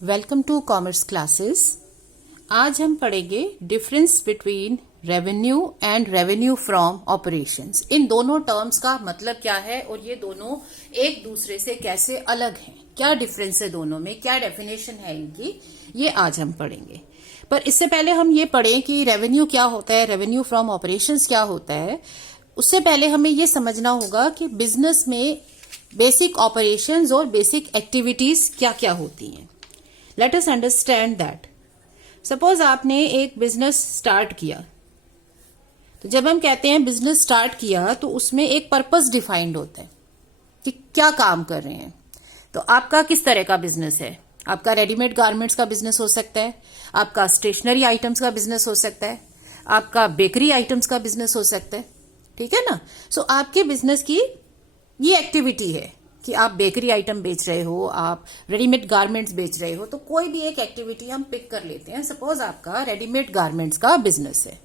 Welcome to commerce classes. आज हम पढ़ेंगे difference between revenue and revenue from operations. इन दोनों टर्म्स का मतलब क्या है और ये दोनों एक दूसरे से कैसे अलग हैं, क्या डिफरेंस है दोनों में, क्या डेफिनेशन है इनकी, ये आज हम पढ़ेंगे। पर इससे पहले हम ये पढ़ें कि रेवेन्यू क्या होता है, रेवेन्यू फ्रॉम ऑपरेशंस क्या होता है, उससे पहले हमें ये समझना होगा कि बिजनेस में बेसिक ऑपरेशंस और बेसिक एक्टिविटीज क्या क्या होती हैं। Let us understand that. Suppose आपने एक बिजनेस स्टार्ट किया, तो जब हम कहते हैं बिजनेस स्टार्ट किया तो उसमें एक पर्पस डिफाइंड होता है कि क्या काम कर रहे हैं। तो आपका किस तरह का बिजनेस है? आपका रेडीमेड गारमेंट्स का बिजनेस हो सकता है, आपका स्टेशनरी आइटम्स का बिजनेस हो सकता है, आपका बेकरी आइटम्स का बिजनेस हो सकता है, ठीक है ना। सो आपके बिजनेस की ये एक्टिविटी है कि आप बेकरी आइटम बेच रहे हो, आप रेडीमेड गारमेंट्स बेच रहे हो, तो कोई भी एक एक्टिविटी हम पिक कर लेते हैं। सपोज आपका रेडीमेड गारमेंट्स का बिजनेस है।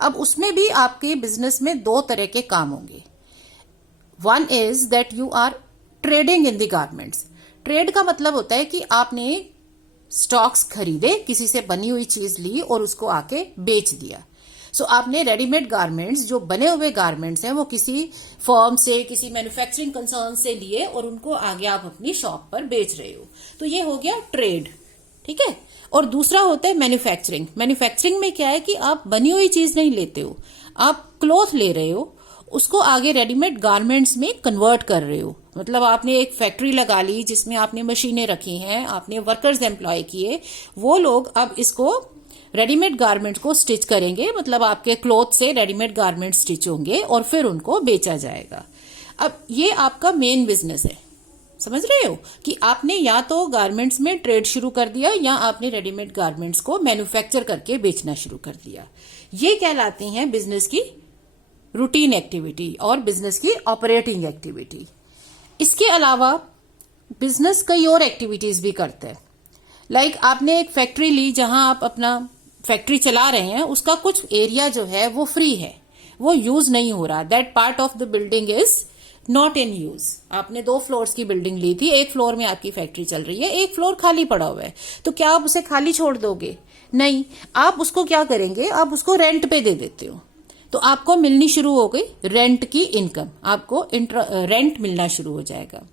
अब उसमें भी आपके बिजनेस में दो तरह के काम होंगे। One is that you are trading in the garments. Trade का मतलब होता है कि आपने स्टॉक्स खरीदे, किसी से बनी हुई चीज ली और उसको आके बेच दिया। सो आपने रेडीमेड गारमेंट्स, जो बने हुए गारमेंट्स हैं, वो किसी फर्म से, किसी मैन्युफैक्चरिंग कंसर्न से लिए और उनको आगे आप अपनी शॉप पर बेच रहे हो। तो ये हो गया ट्रेड, ठीक है। और दूसरा होता है मैन्युफैक्चरिंग। मैन्युफैक्चरिंग में क्या है कि आप बनी हुई चीज नहीं लेते हो, आप क्लॉथ ले रहे हो, उसको आगे रेडीमेड गारमेंट्स में कन्वर्ट कर रहे हो। मतलब आपने एक फैक्ट्री लगा ली जिसमें आपने मशीनें रखी हैं, आपने वर्कर्स एम्प्लॉय किए, वो लोग अब इसको रेडीमेड गारमेंट को स्टिच करेंगे। मतलब आपके क्लॉथ से रेडीमेड गारमेंट स्टिच होंगे और फिर उनको बेचा जाएगा। अब ये आपका मेन बिजनेस है। समझ रहे हो कि आपने या तो गारमेंट्स में ट्रेड शुरू कर दिया या आपने रेडीमेड गारमेंट्स को मैन्युफैक्चर करके बेचना शुरू कर दिया। ये कहलाती हैं बिजनेस की रूटीन एक्टिविटी और बिजनेस की ऑपरेटिंग एक्टिविटी। इसके अलावा बिजनेस कई और एक्टिविटीज भी करते हैं। लाइक आपने एक फैक्ट्री ली जहां आप अपना फैक्ट्री चला रहे हैं, उसका कुछ एरिया जो है वो फ्री है, वो यूज नहीं हो रहा। That part of the building is not in use. आपने 2 फ्लोर्स की बिल्डिंग ली थी, एक फ्लोर में आपकी फैक्ट्री चल रही है, एक फ्लोर खाली पड़ा हुआ है। तो क्या आप उसे खाली छोड़ दोगे? नहीं, आप उसको क्या करेंगे, आप उसको रेंट पे दे देते हो। तो आपको मिलनी शुरू हो गई रेंट की इनकम, आपको रेंट मिलना शुरू हो जाएगा।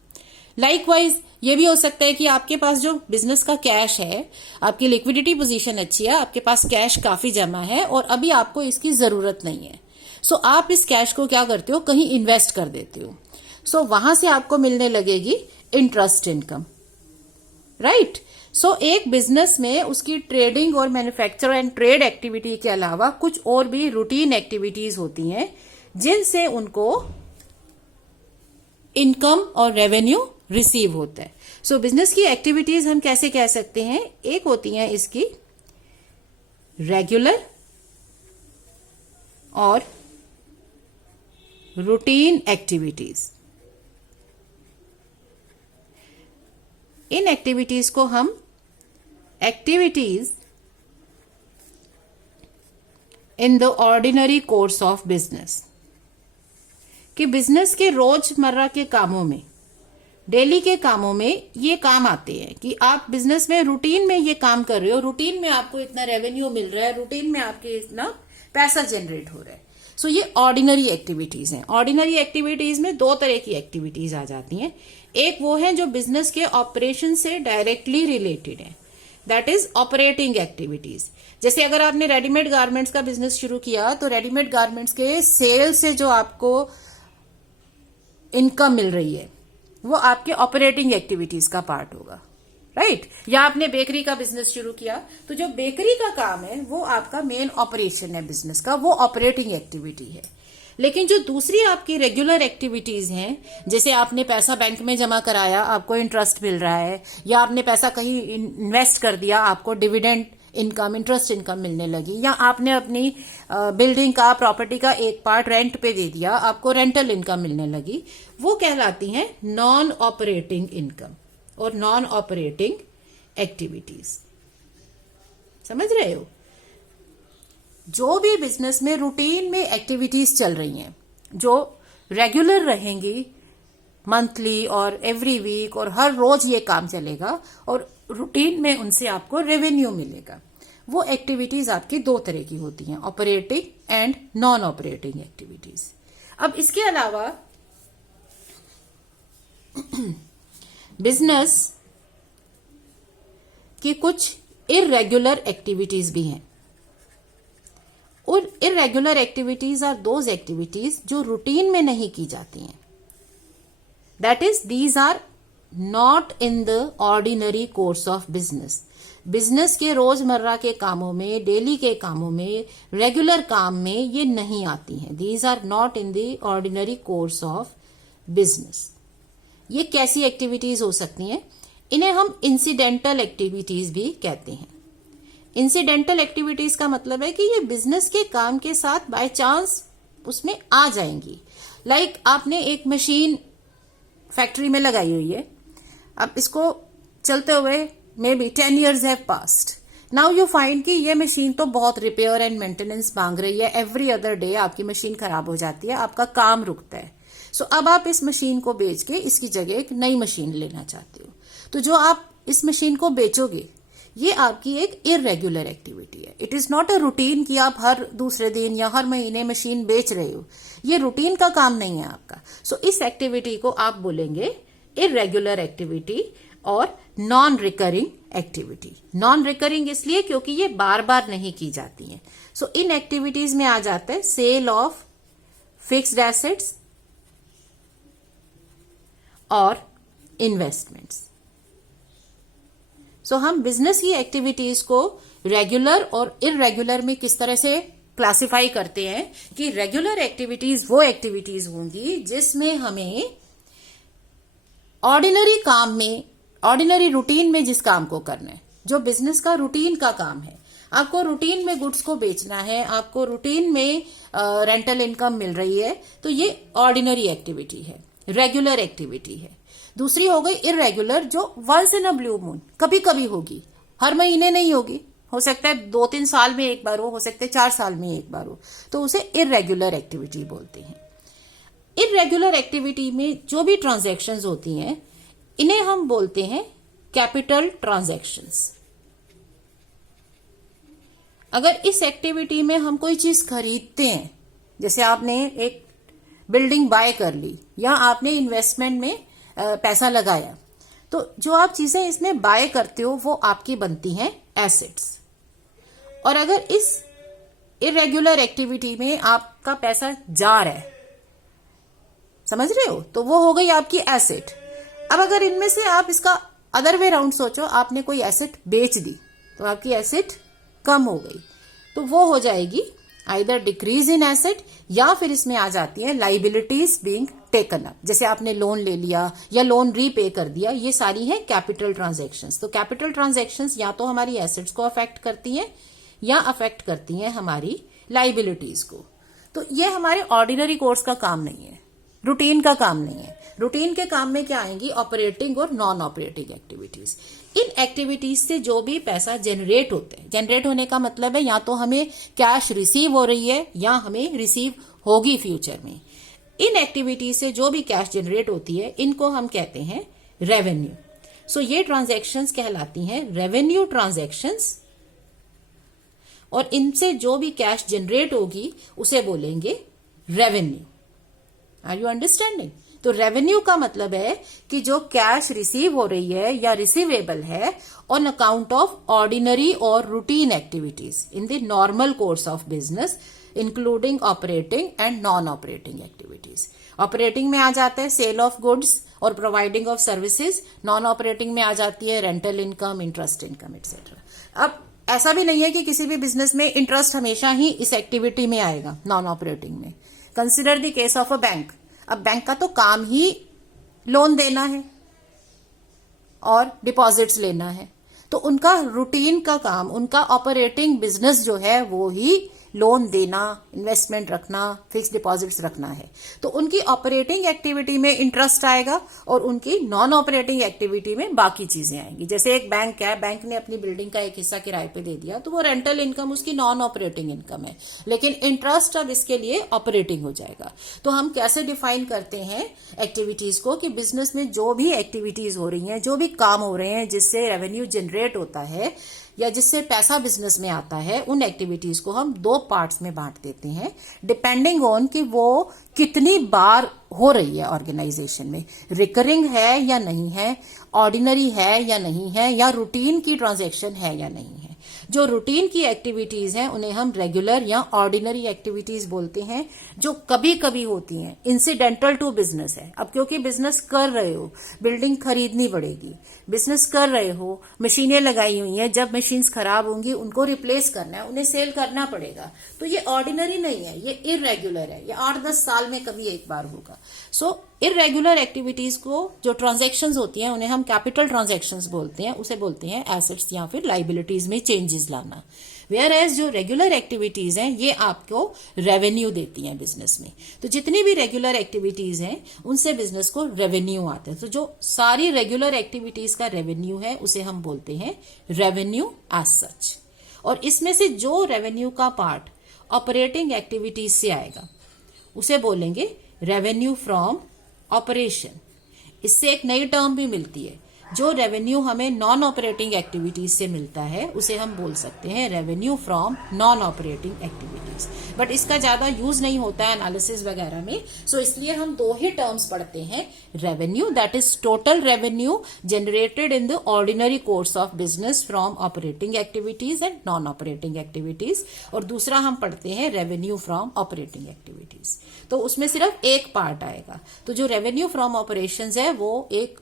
लाइकवाइज ये भी हो सकता है कि आपके पास जो बिजनेस का कैश है, आपकी लिक्विडिटी पोजीशन अच्छी है, आपके पास कैश काफी जमा है और अभी आपको इसकी जरूरत नहीं है। सो आप इस कैश को क्या करते हो, कहीं इन्वेस्ट कर देते हो। सो वहां से आपको मिलने लगेगी इंटरेस्ट इनकम, राइट। सो एक बिजनेस में उसकी ट्रेडिंग और मैन्युफैक्चर एंड ट्रेड एक्टिविटी के अलावा कुछ और भी रूटीन एक्टिविटीज होती हैं जिनसे उनको इनकम और रेवेन्यू रिसीव होता है। सो बिजनेस की एक्टिविटीज हम कैसे कह सकते हैं? एक होती हैं इसकी रेगुलर और रूटीन एक्टिविटीज। इन एक्टिविटीज को हम activities in the ordinary course of business, कि बिजनेस के रोजमर्रा के कामों में, डेली के कामों में ये काम आते हैं कि आप बिजनेस में रूटीन में ये काम कर रहे हो, रूटीन में आपको इतना रेवेन्यू मिल रहा है, रूटीन में आपके इतना पैसा जनरेट हो रहा है। सो ये ऑर्डिनरी एक्टिविटीज हैं। ऑर्डिनरी एक्टिविटीज में 2 तरह की एक्टिविटीज आ जाती हैं। एक वो है जो बिजनेस के ऑपरेशन से डायरेक्टली रिलेटेड है, दैट इज ऑपरेटिंग एक्टिविटीज। जैसे अगर आपने रेडीमेड गारमेंट्स का बिजनेस शुरू किया तो रेडीमेड गारमेंट्स के सेल से जो आपको इनकम मिल रही है वो आपके ऑपरेटिंग एक्टिविटीज का पार्ट होगा, राइट। या आपने बेकरी का बिजनेस शुरू किया तो जो बेकरी का काम है वो आपका मेन ऑपरेशन है बिजनेस का, वो ऑपरेटिंग एक्टिविटी है। लेकिन जो दूसरी आपकी रेगुलर एक्टिविटीज हैं, जैसे आपने पैसा बैंक में जमा कराया, आपको इंटरेस्ट मिल रहा है, या आपने पैसा कहीं इन्वेस्ट कर दिया, आपको डिविडेंड इनकम, इंटरेस्ट इनकम मिलने लगी, या आपने अपनी बिल्डिंग का, प्रॉपर्टी का एक पार्ट रेंट पे दे दिया, आपको रेंटल इनकम मिलने लगी, वो कहलाती हैं नॉन ऑपरेटिंग इनकम और नॉन ऑपरेटिंग एक्टिविटीज। समझ रहे हो? जो भी बिजनेस में रूटीन में एक्टिविटीज चल रही हैं, जो रेगुलर रहेंगी, मंथली और एवरी वीक और हर रोज ये काम चलेगा और रूटीन में उनसे आपको रेवेन्यू मिलेगा। वो एक्टिविटीज आपकी दो तरह की होती हैं, operating and non operating activities. अब इसके अलावा बिजनेस की कुछ इररेगुलर एक्टिविटीज भी हैं, और irregular activities are those activities जो रूटीन में नहीं की जाती हैं। That is these are not in the ordinary course of business. Business के रोजमर्रा के कामों में, डेली के कामों में, रेगुलर काम में ये नहीं आती हैं। These are not in the ordinary course of business. ये कैसी एक्टिविटीज हो सकती हैं? इन्हें हम इंसिडेंटल एक्टिविटीज भी कहते हैं। इंसिडेंटल एक्टिविटीज का मतलब है कि ये बिजनेस के काम के साथ बाय चांस उसमें आ जाएंगी। लाइक आपने एक मशीन फैक्ट्री में लगाई हुई है, अब इसको चलते हुए may be 10 years have passed. Now you find कि ये मशीन तो बहुत रिपेयर एंड मेंटेनेंस मांग रही है, एवरी अदर डे आपकी मशीन खराब हो जाती है, आपका काम रुकता है। सो अब आप इस मशीन को बेच के इसकी जगह एक नई मशीन लेना चाहते हो। तो जो आप इस मशीन को बेचोगे ये आपकी एक इररेगुलर एक्टिविटी है। It is not a routine कि आप हर दूसरे दिन या हर महीने मशीन बेच रहे हो, ये रूटीन का काम नहीं है आपका। सो इस एक्टिविटी को आप बोलेंगे इररेगुलर एक्टिविटी और non recurring activity. Non recurring इसलिए क्योंकि ये बार बार नहीं की जाती हैं। सो इन एक्टिविटीज में आ जाता है सेल ऑफ फिक्स्ड एसेट्स और इन्वेस्टमेंट्स। सो हम बिजनेस की एक्टिविटीज को रेगुलर और इररेगुलर में किस तरह से क्लासिफाई करते हैं कि रेगुलर एक्टिविटीज वो एक्टिविटीज होंगी जिसमें हमें ऑर्डिनरी काम में, ऑर्डिनरी रूटीन में जिस काम को करना है, जो बिजनेस का रूटीन का काम है। आपको रूटीन में गुड्स को बेचना है, आपको रूटीन में रेंटल इनकम मिल रही है, तो ये ऑर्डिनरी एक्टिविटी है, रेगुलर एक्टिविटी है। दूसरी हो गई इररेगुलर, जो once in a blue moon, कभी कभी होगी, हर महीने नहीं होगी, हो सकता है 2-3 साल में एक बार हो सकता है 4 साल में एक बार हो, तो उसे इररेगुलर एक्टिविटी बोलते हैं। इररेगुलर एक्टिविटी में जो भी ट्रांजैक्शंस होती हैं इन्हें हम बोलते हैं कैपिटल ट्रांजैक्शंस। अगर इस एक्टिविटी में हम कोई चीज खरीदते हैं, जैसे आपने एक बिल्डिंग बाय कर ली या आपने इन्वेस्टमेंट में पैसा लगाया, तो जो आप चीजें इसमें बाय करते हो वो आपकी बनती हैं एसेट्स। और अगर इस इररेगुलर एक्टिविटी में आपका पैसा जा रहा है, समझ रहे हो, तो वो हो गई आपकी एसेट। अब अगर इनमें से आप इसका अदर वे राउंड सोचो, आपने कोई एसेट बेच दी तो आपकी एसेट कम हो गई, तो वो हो जाएगी आइदर डिक्रीज इन एसेट या फिर इसमें आ जाती है लाइबिलिटीज बीइंग टेकन अप। जैसे आपने लोन ले लिया या लोन रीपे कर दिया, ये सारी है कैपिटल ट्रांजैक्शंस। तो कैपिटल ट्रांजैक्शंस या तो हमारी एसेट्स को अफेक्ट करती हैं या अफेक्ट करती हैं हमारी लाइबिलिटीज को। तो ये हमारे ऑर्डिनरी कोर्स का काम नहीं है, रूटीन का काम नहीं है। रूटीन के काम में क्या आएंगी? ऑपरेटिंग और नॉन ऑपरेटिंग एक्टिविटीज। इन एक्टिविटीज से जो भी पैसा जनरेट होते हैं, जनरेट होने का मतलब है या तो हमें कैश रिसीव हो रही है या हमें रिसीव होगी फ्यूचर में। इन एक्टिविटीज से जो भी कैश जनरेट होती है इनको हम कहते हैं रेवेन्यू। सो ये ट्रांजैक्शंस कहलाती हैं रेवेन्यू ट्रांजैक्शंस, और इनसे जो भी कैश जनरेट होगी उसे बोलेंगे रेवेन्यू। Are you understanding? तो रेवेन्यू का मतलब है कि जो कैश रिसीव हो रही है या रिसीवेबल है ऑन अकाउंट ऑफ ऑर्डिनरी और routine activities in the normal course of business including operating and non operating activities. Operating में आ जाता है सेल ऑफ गुड्स और providing of services, non operating में आ जाती है rental income, interest income etcetera. अब ऐसा भी नहीं है कि किसी भी बिजनेस में इंटरेस्ट हमेशा ही इस एक्टिविटी में आएगा, नॉन ऑपरेटिंग में। Consider the case of a bank. अब बैंक का तो काम ही लोन देना है और डिपॉजिट्स लेना है, तो उनका रूटीन का काम, उनका ऑपरेटिंग बिजनेस जो है वो ही लोन देना, इन्वेस्टमेंट रखना, फिक्स डिपॉजिट्स रखना है, तो उनकी ऑपरेटिंग एक्टिविटी में इंटरेस्ट आएगा और उनकी नॉन ऑपरेटिंग एक्टिविटी में बाकी चीजें आएंगी। जैसे एक बैंक है, बैंक ने अपनी बिल्डिंग का एक हिस्सा किराए पे दे दिया, तो वो रेंटल इनकम उसकी नॉन ऑपरेटिंग इनकम है, लेकिन इंटरेस्ट अब इसके लिए ऑपरेटिंग हो जाएगा। तो हम कैसे डिफाइन करते हैं एक्टिविटीज को कि बिजनेस में जो भी एक्टिविटीज हो रही हैं, जो भी काम हो रहे हैं जिससे रेवेन्यू जनरेट होता है या जिससे पैसा बिजनेस में आता है, उन एक्टिविटीज को हम दो पार्ट्स में बांट देते हैं डिपेंडिंग ऑन कि वो कितनी बार हो रही है ऑर्गेनाइजेशन में, रिकरिंग है या नहीं है, ऑर्डिनरी है या नहीं है, या रूटीन की ट्रांजैक्शन है या नहीं है। जो रूटीन की एक्टिविटीज हैं उन्हें हम रेगुलर या ऑर्डिनरी एक्टिविटीज बोलते हैं, जो कभी कभी होती हैं, इंसिडेंटल टू बिजनेस है। अब क्योंकि बिजनेस कर रहे हो, बिल्डिंग खरीदनी पड़ेगी, बिजनेस कर रहे हो, मशीनें लगाई हुई हैं, जब मशीन्स खराब होंगी उनको रिप्लेस करना है, उन्हें सेल करना पड़ेगा, तो ये ऑर्डिनरी नहीं है, ये इररेगुलर है, ये 8-10 साल में कभी एक बार होगा। सो इररेगुलर एक्टिविटीज को, जो ट्रांजैक्शंस होती हैं, उन्हें हम कैपिटल ट्रांजैक्शंस बोलते हैं, उसे बोलते हैं एसेट्स या फिर लाइबिलिटीज में चेंजेस लाना। वेयर एज जो रेगुलर एक्टिविटीज हैं ये आपको रेवेन्यू देती हैं बिजनेस में। तो जितनी भी रेगुलर एक्टिविटीज हैं उनसे बिजनेस को रेवेन्यू आते हैं। तो जो सारी रेगुलर एक्टिविटीज का रेवेन्यू है उसे हम बोलते हैं रेवेन्यू एज सच। और इसमें से जो रेवेन्यू का पार्ट ऑपरेटिंग एक्टिविटीज से आएगा उसे बोलेंगे रेवेन्यू फ्रॉम ऑपरेशन। इससे एक नई टर्म भी मिलती है, जो रेवेन्यू हमें नॉन ऑपरेटिंग एक्टिविटीज से मिलता है उसे हम बोल सकते हैं revenue from non operating activities. But इसका ज्यादा यूज नहीं होता है एनालिसिस वगैरह में, सो इसलिए हम दो ही टर्म्स पढ़ते हैं, revenue that is total revenue generated in the ordinary course of business from operating activities and non operating activities, और दूसरा हम पढ़ते हैं रेवेन्यू फ्रॉम ऑपरेटिंग एक्टिविटीज। तो उसमें सिर्फ एक पार्ट आएगा। तो जो रेवेन्यू फ्रॉम ऑपरेशंस है वो एक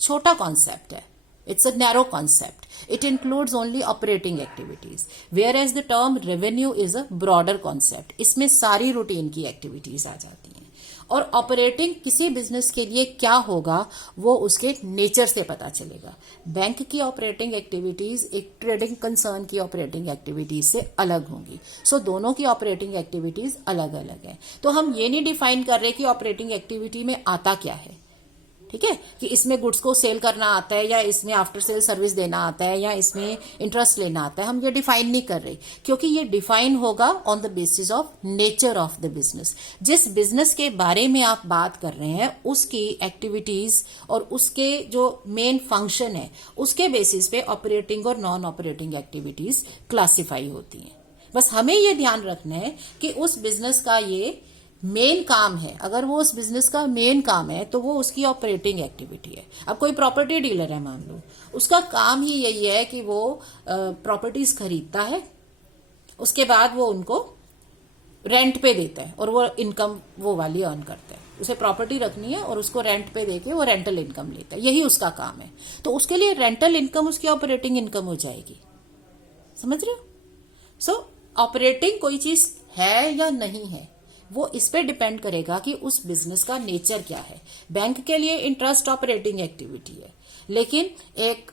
छोटा कॉन्सेप्ट है, it's a narrow concept, it includes only operating activities, whereas the term revenue is a broader concept, इसमें सारी रूटीन की एक्टिविटीज आ जाती हैं। और ऑपरेटिंग किसी बिजनेस के लिए क्या होगा वो उसके नेचर से पता चलेगा। बैंक की ऑपरेटिंग एक्टिविटीज एक ट्रेडिंग कंसर्न की ऑपरेटिंग एक्टिविटीज से अलग होंगी। सो दोनों की ऑपरेटिंग एक्टिविटीज अलग अलग है। तो हम ये नहीं डिफाइन कर रहे कि ऑपरेटिंग एक्टिविटी में आता क्या है, ठीक है, कि इसमें गुड्स को सेल करना आता है या इसमें आफ्टर सेल सर्विस देना आता है या इसमें इंटरेस्ट लेना आता है, हम ये डिफाइन नहीं कर रहे, क्योंकि ये डिफाइन होगा on the basis of nature of the business. जिस बिजनेस के बारे में आप बात कर रहे हैं उसकी एक्टिविटीज और उसके जो मेन फंक्शन है उसके बेसिस पे ऑपरेटिंग और नॉन ऑपरेटिंग एक्टिविटीज क्लासिफाई होती हैं। बस हमें ये ध्यान रखना है कि उस बिजनेस का ये मेन काम है। अगर वो उस बिजनेस का मेन काम है तो वो उसकी ऑपरेटिंग एक्टिविटी है। अब कोई प्रॉपर्टी डीलर है मान लो, उसका काम ही यही है कि वो प्रॉपर्टीज खरीदता है, उसके बाद वो उनको रेंट पे देता है और वो इनकम वो वाली अर्न करता है। उसे प्रॉपर्टी रखनी है और उसको रेंट पे देके वो रेंटल इनकम लेता है, यही उसका काम है। तो उसके लिए रेंटल इनकम उसकी ऑपरेटिंग इनकम हो जाएगी। समझ रहे हो? सो ऑपरेटिंग कोई चीज है या नहीं है वो इस पे डिपेंड करेगा कि उस बिजनेस का नेचर क्या है। बैंक के लिए इंटरेस्ट ऑपरेटिंग एक्टिविटी है, लेकिन एक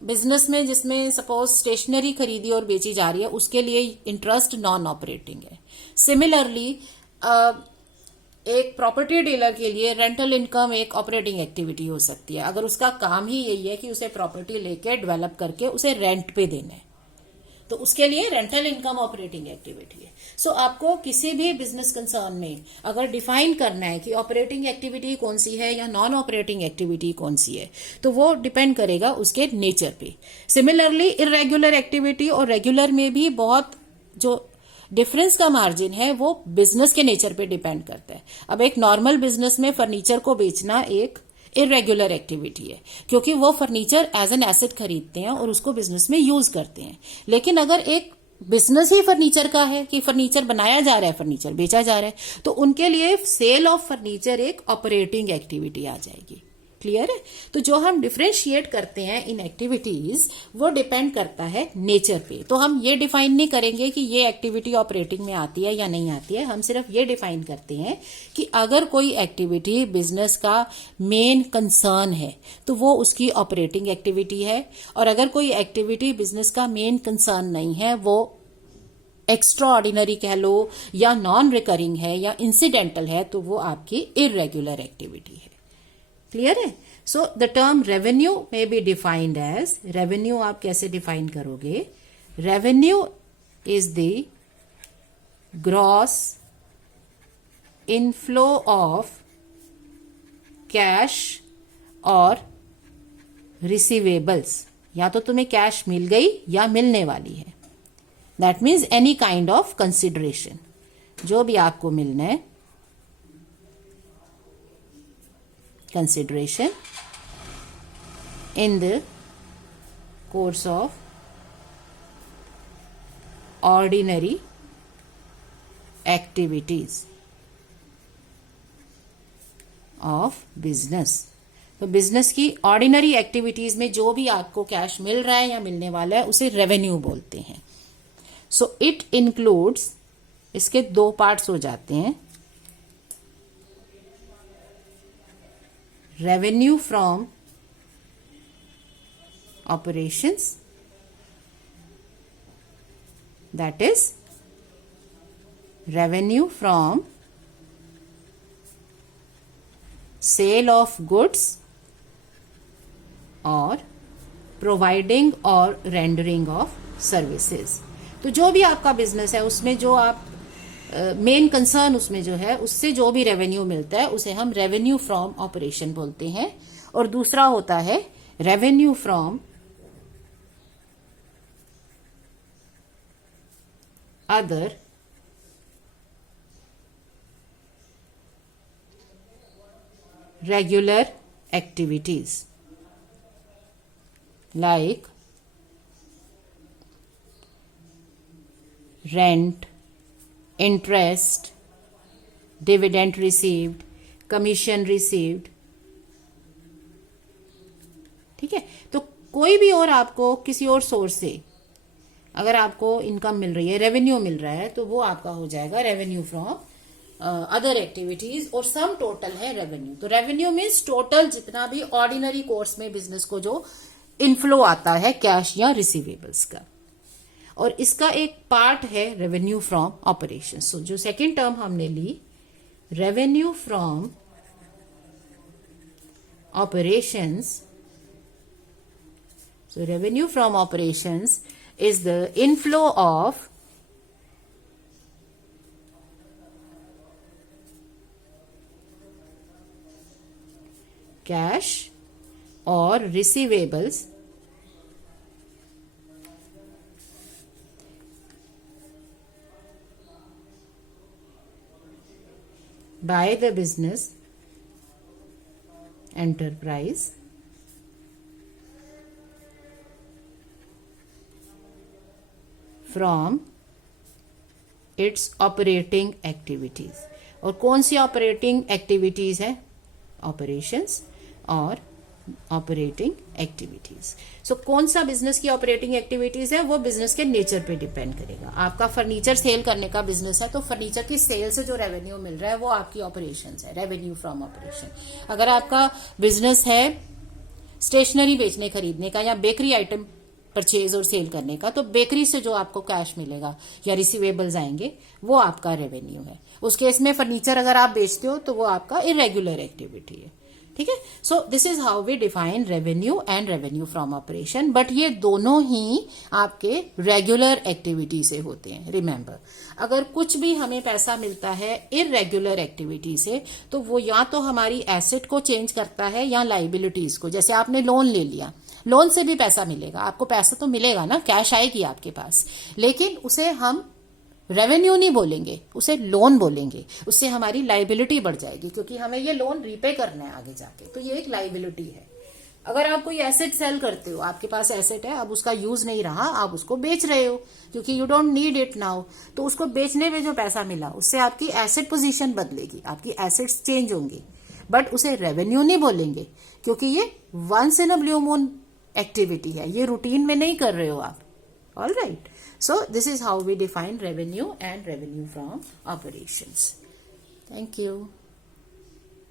बिजनेस में जिसमें सपोज स्टेशनरी खरीदी और बेची जा रही है उसके लिए इंटरेस्ट नॉन ऑपरेटिंग है। सिमिलरली एक प्रॉपर्टी डीलर के लिए रेंटल इनकम एक ऑपरेटिंग एक्टिविटी हो सकती है, अगर उसका काम ही यही है कि उसे प्रॉपर्टी लेके डेवलप करके उसे रेंट पे देना है, तो उसके लिए रेंटल इनकम ऑपरेटिंग एक्टिविटी है। सो आपको किसी भी बिजनेस कंसर्न में अगर डिफाइन करना है कि ऑपरेटिंग एक्टिविटी कौन सी है या नॉन ऑपरेटिंग एक्टिविटी कौन सी है, तो वो डिपेंड करेगा उसके नेचर पे। सिमिलरली इररेगुलर एक्टिविटी और रेगुलर में भी बहुत जो डिफरेंस का मार्जिन है वो बिजनेस के नेचर पे डिपेंड करता है। अब एक नॉर्मल बिजनेस में फर्नीचर को बेचना एक इरेगुलर एक्टिविटी है, क्योंकि वो फर्नीचर एज एन एसेट खरीदते हैं और उसको बिजनेस में यूज करते हैं। लेकिन अगर एक बिजनेस ही फर्नीचर का है कि फर्नीचर बनाया जा रहा है, फर्नीचर बेचा जा रहा है, तो उनके लिए सेल ऑफ फर्नीचर एक ऑपरेटिंग एक्टिविटी आ जाएगी। क्लियर है? तो जो हम डिफरेंशिएट करते हैं इन एक्टिविटीज वो डिपेंड करता है नेचर पे। तो हम ये डिफाइन नहीं करेंगे कि ये एक्टिविटी ऑपरेटिंग में आती है या नहीं आती है, हम सिर्फ ये डिफाइन करते हैं कि अगर कोई एक्टिविटी बिजनेस का मेन कंसर्न है तो वो उसकी ऑपरेटिंग एक्टिविटी है, और अगर कोई एक्टिविटी बिजनेस का मेन कंसर्न नहीं है वो एक्स्ट्रा ऑर्डिनरी कह लो या नॉन रिकरिंग है या इंसिडेंटल है, तो वो आपकी इरेगुलर एक्टिविटी है। क्लियर है? So the term revenue may be defined as, revenue आप कैसे डिफाइन करोगे? Revenue is the gross inflow of cash और रिसीवेबल्स, या तो तुम्हें कैश मिल गई या मिलने वाली है। That means any kind of consideration, जो भी आपको मिलना है, consideration in the course of ordinary activities of business. तो बिजनेस की ऑर्डिनरी एक्टिविटीज में जो भी आपको कैश मिल रहा है या मिलने वाला है उसे रेवेन्यू बोलते हैं। सो इट इंक्लूड्स, इसके दो पार्ट्स हो जाते हैं, revenue from operations, that is revenue from sale of goods और प्रोवाइडिंग और रेंडरिंग ऑफ सर्विसेज। तो जो भी आपका बिजनेस है उसमें जो आप मेन कंसर्न उसमें जो है उससे जो भी रेवेन्यू मिलता है उसे हम रेवेन्यू फ्रॉम ऑपरेशन बोलते हैं। और दूसरा होता है revenue from other regular activities like rent, interest, dividend received, commission received। ठीक है? तो कोई भी और आपको किसी और सोर्स से अगर आपको इनकम मिल रही है, रेवेन्यू मिल रहा है, तो वो आपका हो जाएगा रेवेन्यू फ्रॉम अदर एक्टिविटीज, और सम टोटल है रेवेन्यू। तो रेवेन्यू मीन्स टोटल जितना भी ऑर्डिनरी कोर्स में बिजनेस को जो इनफ्लो आता है कैश या रिसीवेबल्स का, और इसका एक पार्ट है रेवेन्यू फ्रॉम ऑपरेशन। सो जो सेकेंड टर्म हमने ली, revenue from operations, so revenue from operations is the inflow of cash or receivables by the business enterprise from its operating activities. और कौन सी ऑपरेटिंग एक्टिविटीज है? ऑपरेशंस और operating activities. सो कौन सा business की ऑपरेटिंग एक्टिविटीज है वो बिजनेस के नेचर पे डिपेंड करेगा। आपका फर्नीचर सेल करने का बिजनेस है तो फर्नीचर की सेल से जो रेवेन्यू मिल रहा है वो आपकी ऑपरेशंस है, रेवेन्यू फ्रॉम ऑपरेशन। अगर आपका बिजनेस है स्टेशनरी बेचने खरीदने का या बेकरी आइटम परचेज और सेल करने का, तो बेकरी से जो आपको कैश मिलेगा या रिसीवेबल्स आएंगे वो आपका रेवेन्यू है। उस केस में फर्नीचर अगर आप बेचते हो तो वो आपका इरेगुलर एक्टिविटी है। ठीक है? So this is how we define revenue and revenue from operation. But ये दोनों ही आपके रेगुलर एक्टिविटी से होते हैं। रिमेंबर, अगर कुछ भी हमें पैसा मिलता है इरेगुलर एक्टिविटी से तो वो या तो हमारी एसेट को चेंज करता है या लाइबिलिटीज को। जैसे आपने लोन ले लिया, लोन से भी पैसा मिलेगा, आपको पैसा तो मिलेगा ना, कैश आएगी आपके पास, लेकिन उसे हम रेवेन्यू नहीं बोलेंगे, उसे लोन बोलेंगे। उससे हमारी लाइबिलिटी बढ़ जाएगी क्योंकि हमें ये लोन रीपे करना है आगे जाके, तो ये एक लाइबिलिटी है। अगर आप कोई एसेट सेल करते हो, आपके पास एसेट है, अब उसका यूज नहीं रहा, आप उसको बेच रहे हो क्योंकि you don't need it now, तो उसको बेचने में जो पैसा मिला उससे आपकी एसेट पोजीशन बदलेगी, आपकी एसेट्स चेंज होंगी, बट उसे रेवेन्यू नहीं बोलेंगे क्योंकि ये once in a blue moon activity है, ये रूटीन में नहीं कर रहे हो आप। All right, so this is how we define revenue and revenue from operations. Thank you.